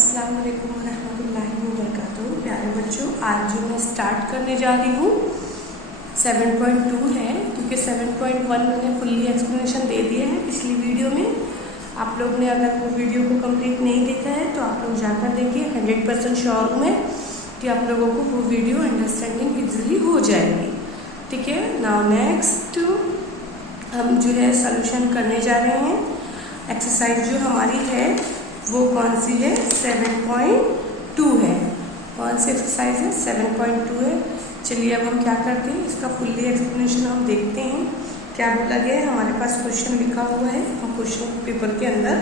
अस्सलाम वालेकुम रहमतुल्लाहि व बरकातुहू। प्यारे बच्चों, आज जो मैं स्टार्ट करने जा रही हूँ 7.2 है, क्योंकि 7.1 मैंने फुल्ली एक्सप्लेनेशन दे दिया है पिछली वीडियो में। आप लोग ने अगर वो वीडियो को कंप्लीट नहीं देखा है तो आप लोग जाकर देखिए। 100% श्योर हूँ मैं कि आप लोगों को वो वीडियो अंडरस्टैंडिंग ईजिली हो जाएगी। ठीक है, नाउ नेक्स्ट हम जो है सॉल्यूशन करने जा रहे हैं। एक्सरसाइज जो हमारी है वो कौन सी है? 7.2 है। कौन सी एक्सरसाइज है? 7.2 है। चलिए अब हम क्या करते हैं, इसका फुल्ली एक्सप्लेनेशन हम देखते हैं। क्या बोला गया है? हमारे पास क्वेश्चन लिखा हुआ है, हम क्वेश्चन पेपर के अंदर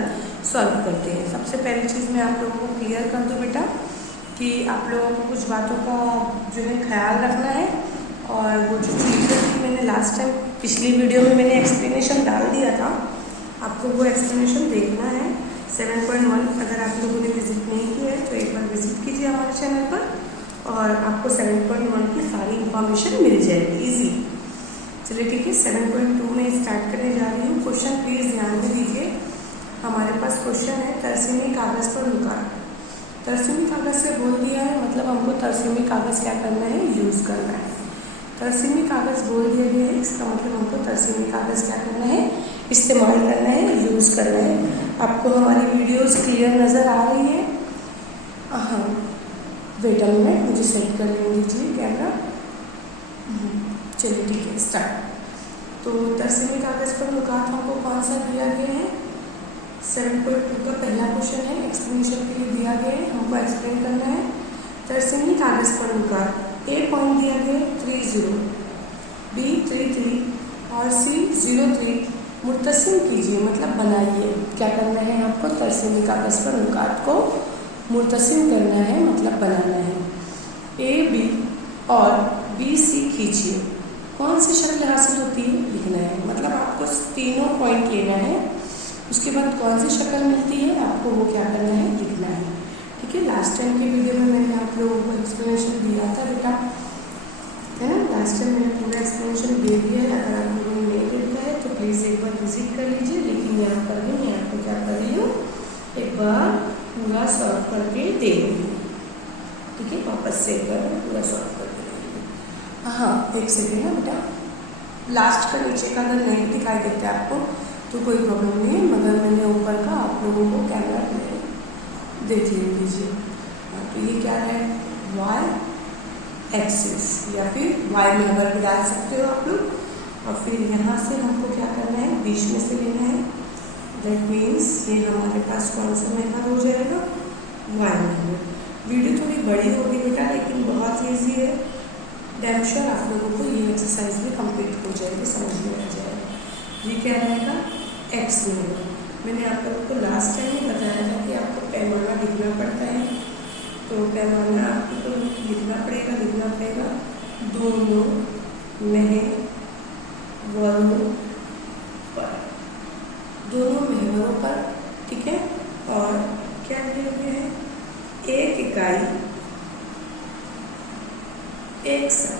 सॉल्व करते हैं। सबसे पहली चीज़ मैं आप लोगों को क्लियर कर दूँ बेटा कि आप लोगों को कुछ बातों का जो है ख्याल रखना है। और वो जो चीज़ें थी मैंने लास्ट टाइम पिछली वीडियो में मैंने एक्सप्लेनेशन डाल दिया था, आपको वो एक्सप्लेनेशन देखना है। 7.1 अगर आप लोगों ने विजिट नहीं किया है तो एक बार विजिट कीजिए हमारे चैनल पर और आपको 7.1 की सारी इंफॉर्मेशन मिल जाएगी ईजी। चलिए ठीक है, 7.2 में स्टार्ट करने जा रही हूँ। क्वेश्चन प्लीज़ ध्यान में दीजिए। हमारे पास क्वेश्चन है तरसीमी कागज़ पर नुकात। तरसीमी कागज़ से बोल दिया है, मतलब हमको तरसीमी कागज़ क्या करना है? यूज़ करना है। तरसीमी कागज़ बोल दिया गया है, इसका मतलब हमको तरसीमी कागज़ क्या करना है? इस्तेमाल करना है, यूज़ करना है। आपको हमारी वीडियोस क्लियर नज़र आ रही है? हाँ, वेट अ मिनट, मुझे सेट कर लेने दीजिए कैमरा। चलिए ठीक है, स्टार्ट। तो तरसीमी कागज़ पर नुकात हमको कौन सा दिया गया है? 7.2 का पहला क्वेश्चन है, एक्सप्लेनेशन के लिए दिया गया है, हमको एक्सप्लेन करना है। तरसीमी कागज़ पर नुकात, ए पॉइंट दिया गया 30, बी 33 और सी 03। मुर्तसिम कीजिए, मतलब बनाइए। क्या करना है आपको? तरसीमी कागज़ पर नुकात को मुर्तसिम करना है, मतलब बनाना है। ए बी और बी सी खींचिए। कौन सी शक्ल हासिल होती है? लिखना है, मतलब आपको तीनों पॉइंट लेना है, उसके बाद कौन सी शक्ल मिलती है आपको वो क्या करना है? लिखना है। ठीक है, लास्ट टाइम की वीडियो में मैंने आप लोगों को एक्सप्लेनेशन दिया था बेटा, है ना? लास्ट टाइम मैंने पूरा एक्सप्लेनेशन दे दिया है। अगर आप लोगों ने नहीं देखा है तो प्लीज़ एक बार विजिट कर लीजिए। लेकिन यहाँ पर भी मैं आपको क्या कर रही हूँ, एक बार पूरा सॉल्व करके दे रही हूँ। ठीक है, वापस से एक बार पूरा सॉल्व करके दे रही हूँ। हाँ, एक सेकेंड ना बेटा, लास्ट का नीचे का अगर नहीं दिखाई देता आपको तो कोई प्रॉब्लम नहीं है, मगर मैंने ऊपर का आप लोगों को कैमरा देख लीजिए। तो ये क्या है? वाई एक्सिस, या फिर वाई में अगर भी डाल सकते हो आप लोग। और फिर यहाँ से हमको क्या करना है? बीच में से लेना है। दैट मीन्स ये हमारे पास कौन सा मेथड हो जाएगा? Y method. वीडियो थोड़ी बड़ी होगी बेटा, लेकिन बहुत ईजी है। डैम श्योर आप लोगों को ये एक्सरसाइज भी कंप्लीट हो जाएगी, समझ में आ जाएगा। ये क्या रहेगा? एक्स रहेगा। मैंने आप लोगों को लास्ट टाइम ही बताया था कि आपको पैमाना लिखना पड़ता है, तो पैमाना आपको लिखना पड़ेगा दोनों महवरों पर, दोनों महवरों पर। ठीक है, और क्या दिया गया है? एक इकाई एक सम,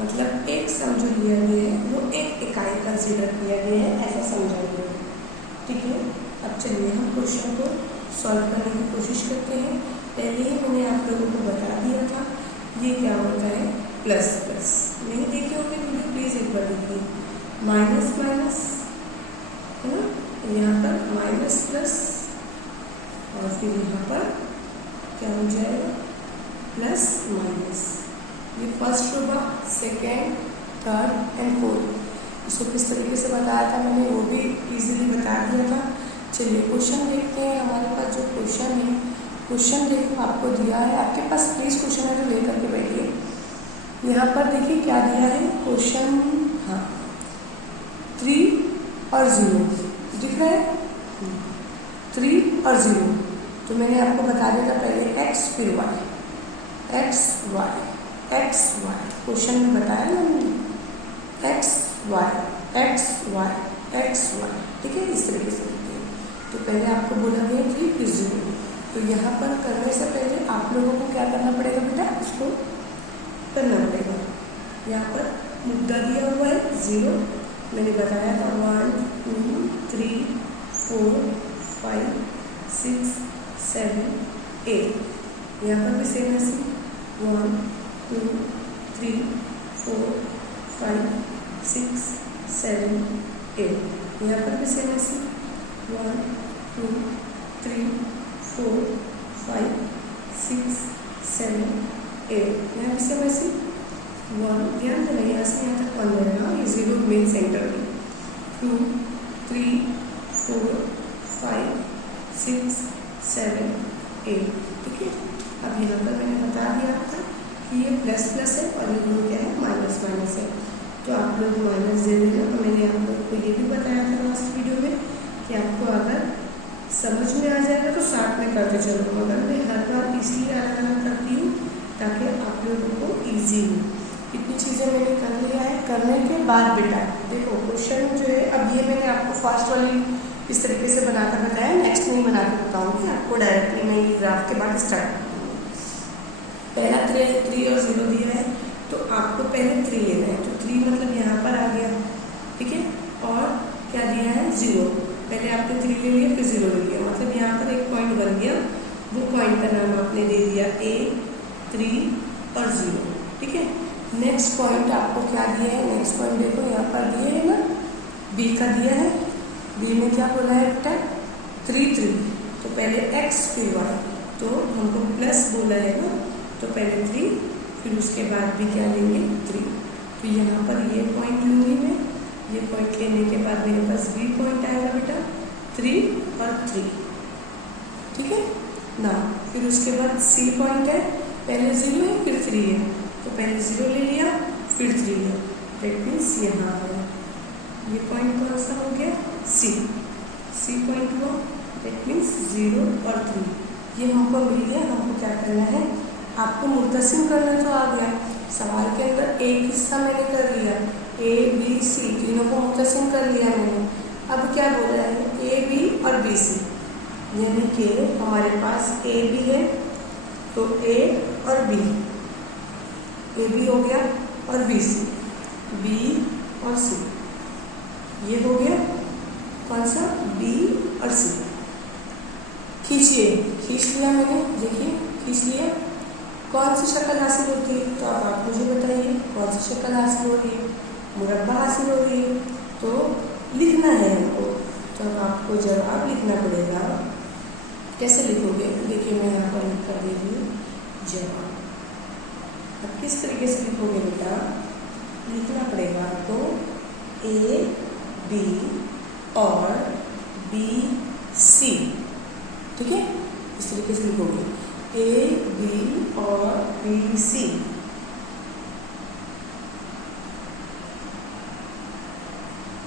मतलब एक सम जो लिया गया है वो एक इकाई कंसीडर किया गया है, ऐसा समझा गया है। ठीक है, अब चलिए हम क्वेश्चन को सॉल्व करने की कोशिश करते हैं। पहले ही मैंने आप लोगों को बता दिया था ये क्या होता है? Plus plus. नहीं देखे होंगे वीडियो, प्लीज़ एक बार देखिए। माइनस माइनस है ना, यहाँ पर माइनस प्लस, और फिर यहाँ पर क्या हो जाएगा? Plus minus. ये फर्स्ट होगा, सेकेंड, थर्ड एंड फोर्थ। इसको किस तरीके से बताया था मैंने वो भी इजीली बता दिया था। चलिए क्वेश्चन देखते हैं। हमारे पास जो क्वेश्चन है, क्वेश्चन देखो आपको दिया है, आपके पास प्लीज़ क्वेश्चन है तो ले करके बैठिए। यहाँ पर देखिए क्या दिया है क्वेश्चन। हाँ, 3 और 0 दिख रहा है, 3 और 0। तो मैंने आपको बता दिया था पहले एक्स फिर Y, X Y X Y. Question में बताया ना मैंने, X Y X Y X Y. ठीक है, इस तरीके से लिखते हैं। तो पहले आपको बोला गया 3 फिर 0। तो यहाँ पर करने से पहले आप लोगों को क्या करना पड़ेगा बेटा? इसको करना पड़ेगा। यहाँ पर मुद्दा दिया हुआ है 0, मैंने बताया था 1 2 3 4 5 6 7 8, यहाँ पर भी सेम ऐसे 1 2 3 4 5 6 7 8, यहाँ पर भी सेम ऐसे 1 2 3 4 5 6 7 8, यहाँ भी सेम ऐसे 1, ध्यान देना यहाँ से यहाँ तक 1 रहेगा, ये 0 मेन सेंटर में 2 3 4 5 6 7 8, ठीक है। अब यहाँ पर मैंने बता दिया था कि ये प्लस प्लस है और ये क्या है माइनस माइनस है, तो आप लोग माइनस दे देना। और मैंने आप लोग को ये भी बताया था लास्ट वीडियो में कि आपको अगर समझ में आ जाएगा तो साथ में करते चलो, मगर मैं हर बार इसलिए अलग अलग करती हूँ ताकि आप लोगों को ईजी हो। इतनी चीज़ें मैंने कर लिया है, करने के बाद बेटा देखो क्वेश्चन जो है, अब ये मैंने आपको फास्ट वाली इस तरीके से बनाकर बताया, नेक्स्ट नहीं बना के बताऊँगी आपको, डायरेक्टली मैं ये ग्राफ के बाद स्टार्ट करूँगी। पहला 3 और 0 दिया है तो आपको पहले 3 लेना है, तो 3 मतलब यहाँ पर आ गया, ठीक है। और क्या दिया है 0, पहले आपने 3 ले लिया फिर 0 ले लिया, मतलब यहाँ पर एक पॉइंट बन गया, वो पॉइंट का नाम आपने दे दिया A 3 और 0, ठीक है। नेक्स्ट पॉइंट आपको क्या दिया है, नेक्स्ट पॉइंट देखो यहाँ पर दिए है ना, B का दिया है, B में क्या बोला है बेटा 3 3, तो पहले x फिर y, तो हमको प्लस बोला है ना, तो पहले 3 फिर उसके बाद भी क्या लेंगे 3, तो यहाँ पर ये पॉइंट लूँगी मैं, ये पॉइंट लेने के बाद मेरे पास B पॉइंट आएगा बेटा 3 और 3, ठीक है ना। फिर उसके बाद C पॉइंट है, पहले 0 है फिर 3 है, तो पहले 0 ले लिया फिर 3 है, दैट मीन्स यहाँ है, ये पॉइंट कौन सा हो गया C पॉइंट हुआ, दैट मीन्स 0 और 3, ये हमको मिल गया। हमको क्या करना है, आपको मुर्तसिम करना तो आ गया, सवाल के अंदर एक हिस्सा मैंने कर लिया, A B C तीनों को मुर्तसिम कर लिया मैंने। अब क्या बोल रहा है A B और B C, यानी कि हमारे पास A B है तो A और B, A B हो गया और B C, B और C, ये हो गया कौन सा B और C। खींचिए, खींच लिया मैंने, देखिए खींच लिया, कौन सी शक्ल हासिल होती है, तो अब आप मुझे बताइए कौन सी शक्ल हासिल हो रही है, मुरब्बा हासिल हो रही है, तो लिखना है हमको, तो अब आपको जवाब लिखना पड़ेगा। कैसे लिखोगे, देखिए मैं यहाँ पर लिख कर दे रही हूँ जवाब। अब किस तरीके से लिखोगे बेटा, लिखना पड़ेगा आपको A B और B C, ठीक है, इस तरीके से लिखोगे A B और B C।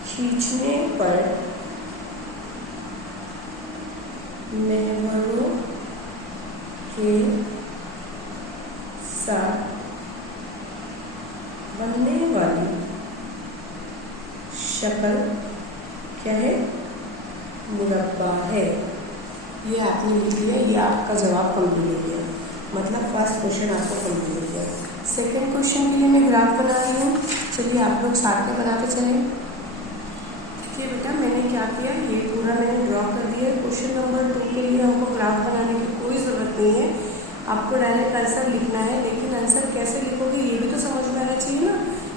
खींचने पर महवरों के साथ बनने वाली शक्ल क्या है, मुरब्बा है। ये आपने लिख लिया, ये आपका जवाब कंप्लीट हो गया, मतलब फर्स्ट क्वेश्चन आपको कंप्लीट हो गया। सेकंड क्वेश्चन के लिए मैं ग्राफ बना रही हूँ, चलिए आप लोग साथ में बनाते चलें। देखिए बेटा मैंने क्या किया, ये पूरा मैंने ड्रॉ कर दिया। क्वेश्चन नंबर 2 के लिए हमको ग्राफ बनाने की कोई ज़रूरत नहीं है, आपको डायरेक्ट आंसर लिखना है, लेकिन आंसर कैसे लिखोगे ये भी तो समझ में आना चाहिए ना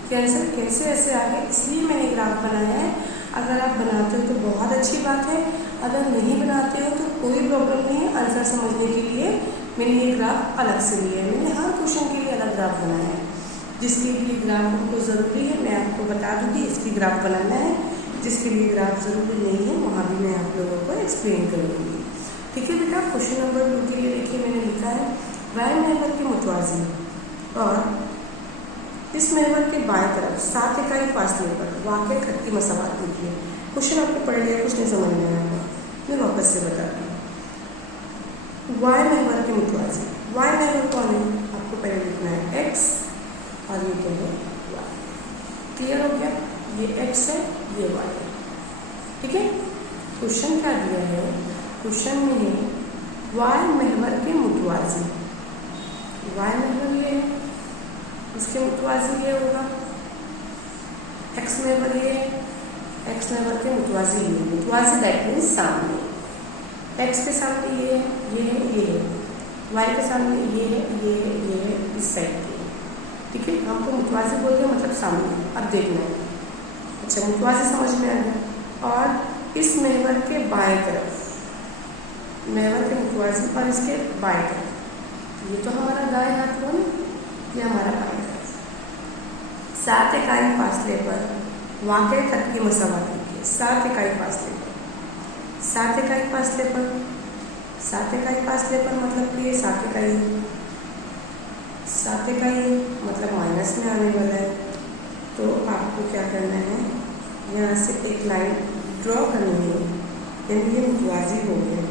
कि आंसर कैसे ऐसे आ गए, इसलिए मैंने ग्राफ बनाया है। अगर आप बनाते हो तो बहुत अच्छी बात है, अगर नहीं बनाते हो तो कोई प्रॉब्लम नहीं है। आंसर समझने के लिए मैंने ये ग्राफ अलग से लिया है, मैंने हर क्वेश्चन के लिए अलग ग्राफ बनाया है। जिसके लिए ग्राफ हमको ज़रूरी है मैं आपको बता दूँगी, इसकी ग्राफ बनाना है। जिसके लिए ग्राफ ज़रूरी नहीं है वहाँ भी मैं आप लोगों को एक्सप्लेन करूँगी, ठीक है बेटा। क्वेश्चन नंबर 2 के लिए देखिए मैंने लिखा है वाई महवर के मुतवाज़ी और इस महवर के बाएं तरफ 7 इकाई फासले पर वाक़ खत्ती मसावात लिखिए। क्वेश्चन आपने पढ़ लिया, कुछ नहीं समझ में आएगा, मैं वापस से बताती हूँ। वाई महवर के मुतवाज़ी, वाई महवर कौन है, आपको पहले लिखना है x और ये क्या है y। क्लियर हो गया, ये x है ये y है, ठीक है। क्वेश्चन क्या दिया है, क्वेश्चन में है वाई महवर के मुतवाज़ी, वाई महवर ये है, उसके मुतवाज़ी ये होगा, एक्स महवर ये है, एक्स महवर के मुतवाज़ी ये, मुतवाज़ी दैट मीन्स सामने, एक्स के सामने ये है, ये है, ये है, वाई के सामने ये है, ये है, ये है, इस साइड के, ठीक है। हमको मुतवाज़ी बोलते हैं मतलब सामने। अब देखना है, अच्छा मुतवाज़ी समझ में आ गया। और इस महवर के बाएं तरफ, महवर के मुतवाज़ी और इसके बाएं तरफ, ये तो हमारा दाएं हाथ हुआ ना, ये हमारा बाएं तरफ। 7 इकाई फासले पर वाक़ई खत की मसावत लिखिए। 7 इकाई फासले पर, 7 इकाई फासले पर, 7 इकाई फासले पर मतलब कि ये 7 इकाई है, 7 इकाई मतलब माइनस में आने वाला है। तो आपको क्या करना है, यहाँ से एक लाइन ड्रॉ करनी है, यानी ये मुतवाज़ी हो गया।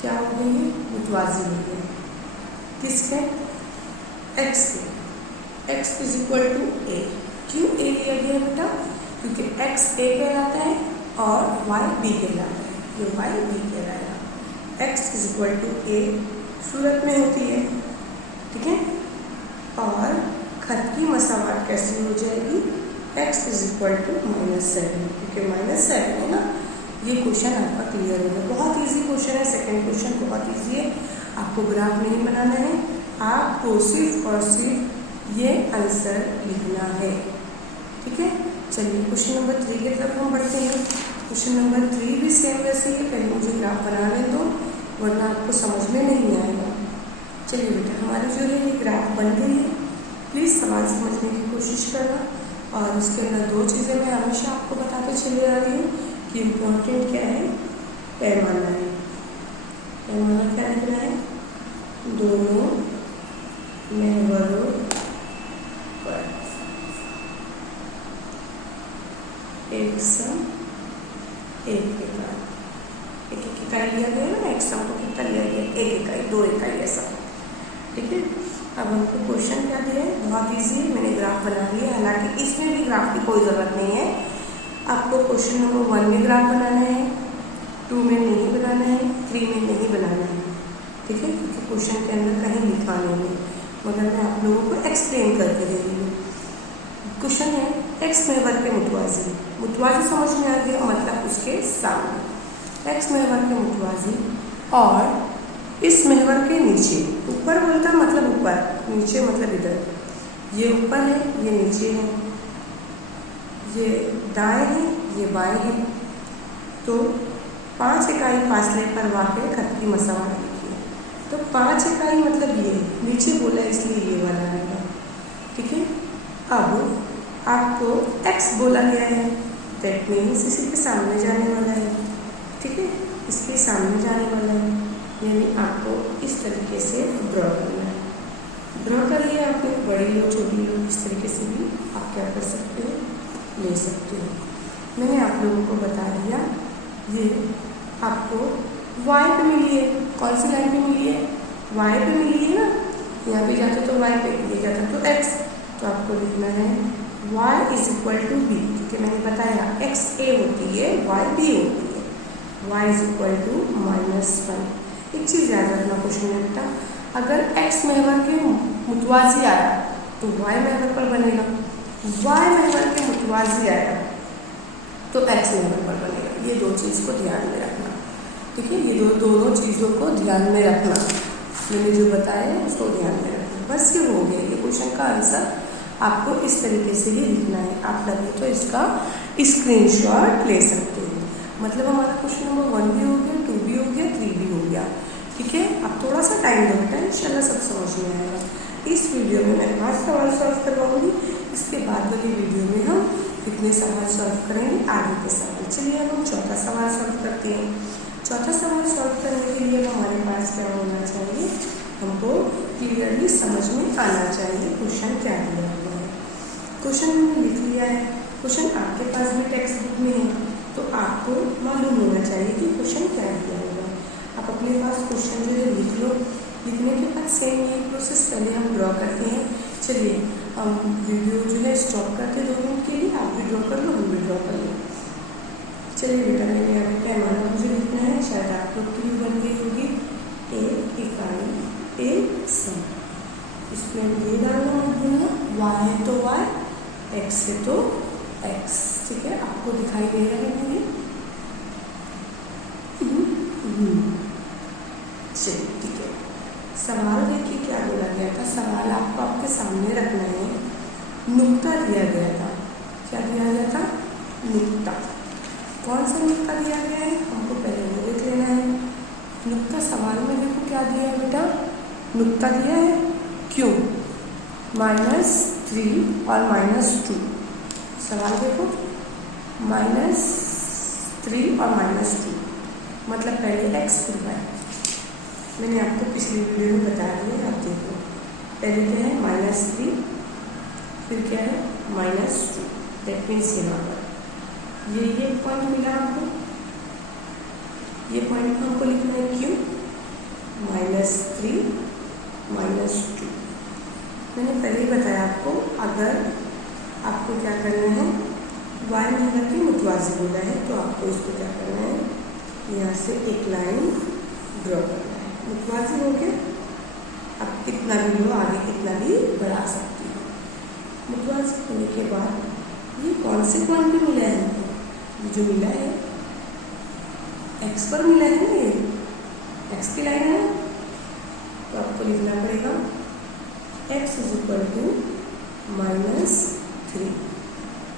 क्या हो गई है, मुतवाज़ी हो गया। किसके, एक्स के। एक्स इज इक्वल टू ए। क्यों ए लिया गया बेटा, क्योंकि एक्स ए कहलाता है और वाई बी कहलाता है, ये वाई बी कहलाएगा। एक्स इज इक्वल टू ए सूरत में होती है, ठीक है। और खत की मसावट कैसी हो जाएगी, एक्स इज इक्वल टू -7, क्योंकि -7 है ना। ये क्वेश्चन आपका क्लियर हो गया। बहुत इजी क्वेश्चन है, सेकंड क्वेश्चन बहुत इजी है। आपको ग्राफ नहीं बनाना है, आपको सिर्फ और सिर्फ ये आंसर लिखना है, ठीक है। चलिए क्वेश्चन नंबर 3 की तरफ हम बढ़ते हैं। क्वेश्चन नंबर 3 भी सेम वैसे ही है, पहले मुझे ग्राफ बना लें दो, वरना आपको समझ में नहीं आएगा। चलिए बेटा, हमारी जो है ये ग्राफ बन गई है। प्लीज़ सवाल समझने की कोशिश करना। और इसके अंदर 2 चीज़ें मैं हमेशा आपको बताते चले आ रही हूँ कि इम्पोर्टेंट क्या है, पैमाना है। पैमाना क्या लिखना है, दोनों महवरों पर एक सम एक इकाई, एक इकाई लिया गया ना, एक सम को कितना लिया गया, 1 इकाई, 2 इकाई ऐसा, ठीक है। अब हमको क्वेश्चन क्या दिया है, बहुत ईजी है, मैंने ग्राफ बना लिया। हालांकि इसमें भी ग्राफ की कोई ज़रूरत नहीं है। आपको क्वेश्चन नंबर 1 में ग्राफ बनाना है, 2 में नहीं बनाना है, 3 में नहीं बनाना है, ठीक है, क्योंकि क्वेश्चन के अंदर कहीं लिखा नहीं है, मगर मैं आप लोगों को एक्सप्लेन करके दे रही हूँ। क्वेश्चन है एक्स महवर के मुतवाज़ी। मुतवाज़ी समझ में आ गया, मतलब उसके सामने एक्स महवर के मुतवाज़ी और इस महवर के नीचे, ऊपर बोलता मतलब ऊपर, नीचे मतलब इधर, ये ऊपर है, ये नीचे है, ये दाएं है, ये बाएं है। तो 5 इकाई फासले पर वाक़ई खत की मसावट लिखिए। तो 5 इकाई मतलब ये नीचे बोला इसलिए ये वाला आएगा, ठीक है। अब आपको x बोला गया है, दैट मीन्स इसी के सामने जाने वाला है, ठीक है, इसके सामने जाने वाला है, यानी आपको इस तरीके से ड्रॉ करना है। ड्रॉ कर लिया आपने, बड़ी लो छोटी लो, इस तरीके से भी आप क्या कर सकते हो, ले सकते हो। मैंने आप लोगों को बता दिया, ये आपको y पे मिली है, कौन सी लाइन पे मिली है, y पे मिली है ना। यहाँ पे जाते तो y पे, ये जाता तो x, तो आपको लिखना है y is equal to B, क्योंकि मैंने बताया x a होती है, y b होती है, y इज इक्वल टू -1। एक चीज़ याद रखना क्वेश्चन में बेटा, अगर x महवर के मुतवाज़ी आया तो y महवर पर बनेगा, y महवर के मुतवाज़ी आया तो x महवर पर बनेगा। ये 2 चीज़ को ध्यान में रखना, ठीक है, ये दोनों चीज़ों को ध्यान में रखना, मैंने जो बताया है उसको ध्यान में रखना। बस ये हो गया, ये क्वेश्चन का आंसर आपको इस तरीके से ही लिखना है। आप लगे तो इसका स्क्रीनशॉट ले सकते हैं। मतलब हमारा क्वेश्चन नंबर 1 भी हो गया, 2 भी हो गया, 3 भी हो गया, ठीक है। अब थोड़ा सा टाइम दो बेटा, इंशाल्लाह सब समझ में आएगा। इस वीडियो में मैं 5 सवाल सॉल्व करवाऊंगी, इसके बाद वाली वीडियो में हम कितने सवाल सॉल्व करेंगे, आगे के सवाल। चलिए अब हम चौथा सवाल सॉल्व करते हैं। चौथा सवाल सॉल्व करने के लिए हमारे पास क्या होना चाहिए, हमको क्लियरली समझ में आना चाहिए क्वेश्चन क्या दिया हुआ है। क्वेश्चन मैंने लिख लिया है, क्वेश्चन आपके पास भी टेक्स्ट बुक में है, तो आपको मालूम होना चाहिए कि क्वेश्चन क्या दिया हुआ है। आप अपने पास क्वेश्चन जो है लिख लो, लिखने के बाद सेम यही प्रोसेस पहले हम ड्रॉ करते हैं। चलिए हम वीडियो जो है स्टॉप करके 2 मिनट के लिए, आप भी ड्रॉ कर लो, हम भी ड्रॉ कर लो। चलिए बेटा, मैंने यहाँ पे पैमाना मुझे लिखना है, शायद आप लोग की भी बन गई होगी, 1 इकाई 1 सम। इसमें ये डालना मत भूलना, y है तो y, x है तो x, ठीक है। आपको दिखाई दे रहा है मुझे, सवाल देखिए क्या बोला गया था। सवाल आपको आपके सामने रखना है। नुक्ता दिया गया था। क्या दिया गया था? नुक्ता। कौन सा नुक्ता दिया गया है हमको पहले वो देख लेना है। नुक्ता सवाल में देखो क्या दिया है बेटा, नुक्ता दिया है। क्यों? -3 और -2। सवाल देखो, -3 और -2 मतलब पहले x फिर y। मैंने आपको पिछली वीडियो में बता दिया, आप देखो। पहले क्या है? -3, फिर क्या है? -2। दैट मीन्स यहाँ पर ये पॉइंट मिला आपको। ये पॉइंट को हमको लिखना है क्यों? -3 -2। मैंने पहले ही बताया आपको, अगर आपको क्या करना है, y में के मुतवाज़ी बोला है तो आपको इसको क्या करना है, यहाँ से एक लाइन ड्रॉ करना है। मुतवाज़ी हो गया। अब कितना भी लो, आगे कितना भी बढ़ा सकती हो। मुतवाज़ी होने के बाद ये कौन से पॉइंट पे मिला है हमको? जो मिला है x पर मिला है ना, ये x की लाइन है। तो आपको लिखना पड़ेगा x = -3।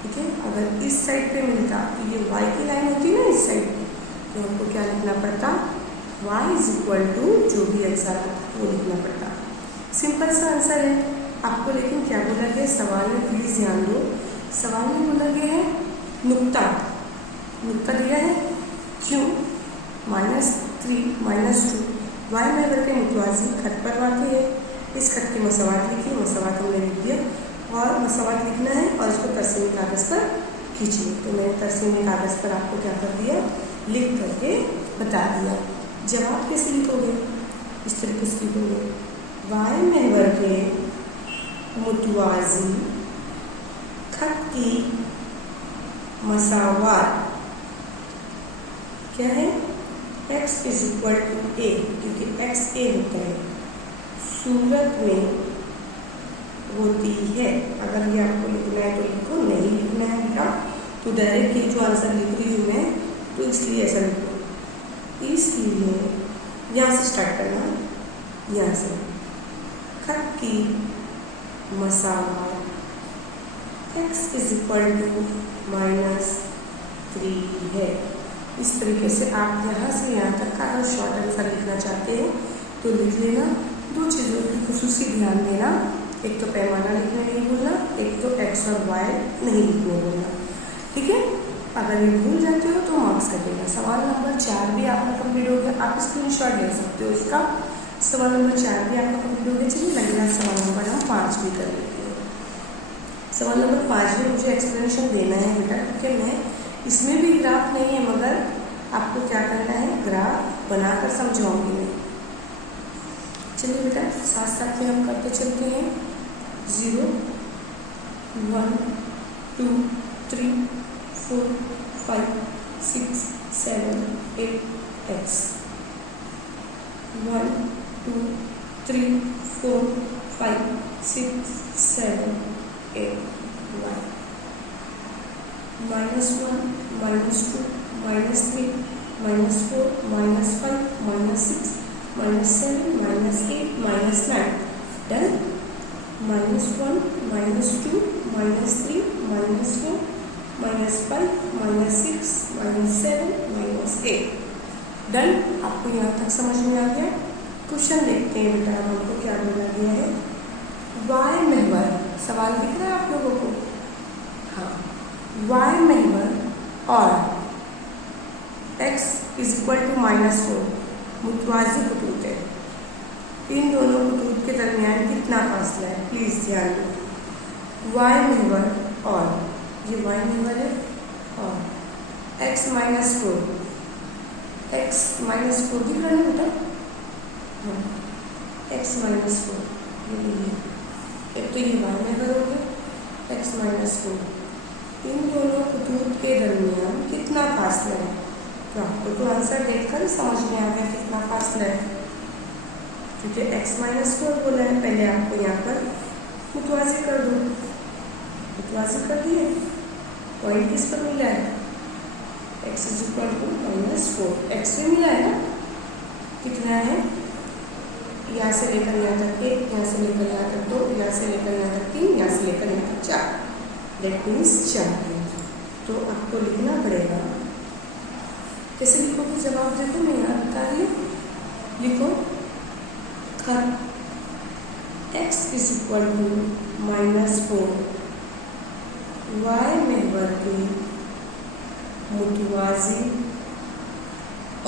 ठीक है। अगर इस साइड पे मिलता तो ये y की लाइन होती है ना, इस साइड पे, तो हमको क्या लिखना पड़ता? y = जो भी आंसर आता वो लिखना पड़ता। सिंपल सा आंसर है आपको। लेकिन क्या बोला गया सवाल में, प्लीज़ ध्यान दो। सवाल में बोला गया है नुक्ता। नुक्ता दिया है क्यों? -3 -2 y में करके मुतवाज़ी खत पर वाक़ई है। इस खत की मसवात लिखिए। मसवात हमने लिख दिया और मसवात लिखना है और इसको तरसीमी कागज़ पर खींचिए। तो मैंने तरसीमी कागज़ पर आपको क्या कर दिया, लिख करके बता दिया। जवाब कैसे लिखोगे? इस तरीके से लिखोगे, y महवर के मुतवाज़ी खत की मसावात क्या है? x = a, क्योंकि x a होता है, सूरत में होती है। अगर ये आपको लिखना है तो लिखो, नहीं लिखना है बेटा तो डायरेक्ट ये जो आंसर लिख रही हूँ मैं, तो इसलिए ऐसा लिखो। इसलिए यहाँ से स्टार्ट करना, यहाँ से खत की मसावात x = -3 है। इस तरीके से आप यहाँ से यहाँ तक का अगर शॉर्ट आंसर लिखना चाहते हैं तो लिख लेना। दो चीज़ों की खुसूसी ध्यान देना, एक तो पैमाना लिखने नहीं भूलना, एक तो x और y नहीं लिखने भूलना। ठीक है। अगर ये भूल जाते हो तो मार्क्स कटेगा। सवाल नंबर 4 भी आपका कंप्लीट हो गया। आप स्क्रीनशॉट ले सकते हो इसका। सवाल नंबर 4 भी आपका कंप्लीट हो गया। चलिए अगला सवाल नंबर हम 5 भी कर लेते हैं। सवाल नंबर 5 में मुझे एक्सप्लेनेशन देना है बेटा, क्योंकि मैं इसमें भी ग्राफ नहीं है, मगर आपको क्या करना है, ग्राफ बनाकर समझाऊंगी मैं। चलिए बेटा साथ साथ में हम करते चलते हैं। 0 1 2 3 4 5 6 7 8 x 1 2 3 4 5 6 7 8 y -1 -2 -3 -4 -5 -6 -7 -8 -9 डन। -1 -2 -3 -4 -5 -6 -7 -8 डन। आपको यहाँ तक समझ में आ गया? क्वेश्चन देखते हैं बेटा। हमको क्या बोला गया है, y महवर, सवाल दिख रहा है आप लोगों को? हाँ, y महवर और x = -4 मुतवाज़ी खतूत है। इन दोनों खतूत के दरमियान कितना फासला है? प्लीज़ ध्यान दो। y महवर और ये y महवर है और x -4 दिख रहा है बेटा? हाँ, x -4 ये एक तो ये y महवर हो गया, x -4। इन दोनों खतूत के दरमियान कितना फासला है? तो आपको तो आंसर देखकर समझ में आ गया कितना फासला है, क्योंकि x -4 बोला है। पहले आपको यहाँ पर मुतवाज़ी कर दो। मुतवाज़ी कर दिए। पॉइंट किस पर मिला है? x = -4। x में मिला है ना? कितना है? यहाँ से लेकर यहाँ तक 1, यहाँ से लेकर यहाँ तक 2, यहाँ से लेकर यहाँ तक 3, यहाँ से लेकर यहाँ तक 4, दैट मीन्स 4 रेंज। तो आपको लिखना पड़ेगा। कैसे लिखोगे जवाब? देखो मैं यहाँ बता रही हूँ, लिखो x is equal to -4 y महवर के मुतवाज़ी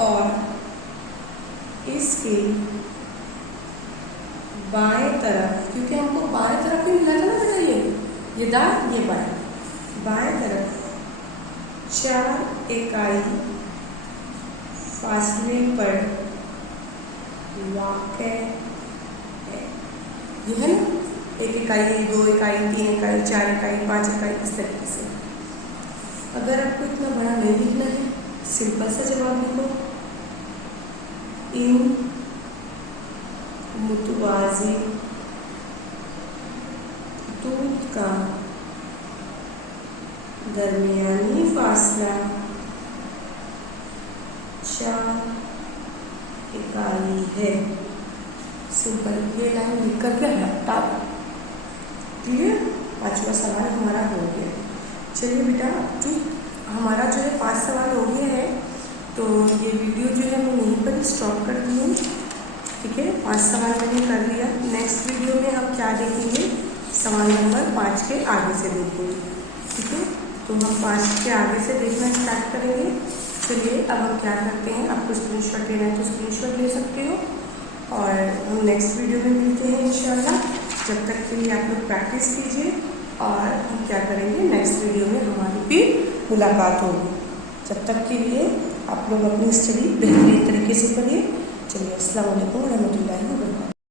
और इसके बाएं तरफ, क्योंकि हमको बाएं तरफ ही मिला था ना बेटा, ये दाएं ये बाएं तरफ 4 इकाई फासले पर वाक़ है। ये है ना, 1 इकाई, 2 इकाई, 3 इकाई, 4 इकाई, 5 इकाई, इस तरीके से। अगर आपको इतना बड़ा नहीं लिखना है, सिंपल सा जवाब लिखो, इन मुतवाज़ी दूध का दरमियानी फासला 4 इकाई है। सिंपल, ये लाइन लिख करके हटा। क्लियर? 5वां सवाल हमारा हो गया। चलिए बेटा, जो हमारा जो है 5 सवाल हो गए हैं, तो ये वीडियो जो है मैं यहीं पर स्टॉप कर दी हूँ। ठीक है, 5 सवाल मैंने कर लिया। नेक्स्ट वीडियो में हम क्या देखेंगे? सवाल नंबर 5 के आगे से देखेंगे। ठीक है, तो हम 5 के आगे से देखना स्टार्ट करेंगे। चलिए अब हम क्या करते हैं, आपको स्क्रीनशॉट लेना है तो स्क्रीनशॉट ले सकते हो, और हम नेक्स्ट वीडियो में मिलते हैं इंशाल्लाह। जब तक के लिए आप लोग प्रैक्टिस कीजिए, और हम क्या करेंगे, नेक्स्ट वीडियो में हमारी फिर मुलाकात होगी। जब तक के लिए आप लोग अपनी स्टडी बेहतरीन तरीके से करिए। चलिए, अस्सलाम वालेकुम रहमतुल्लाह।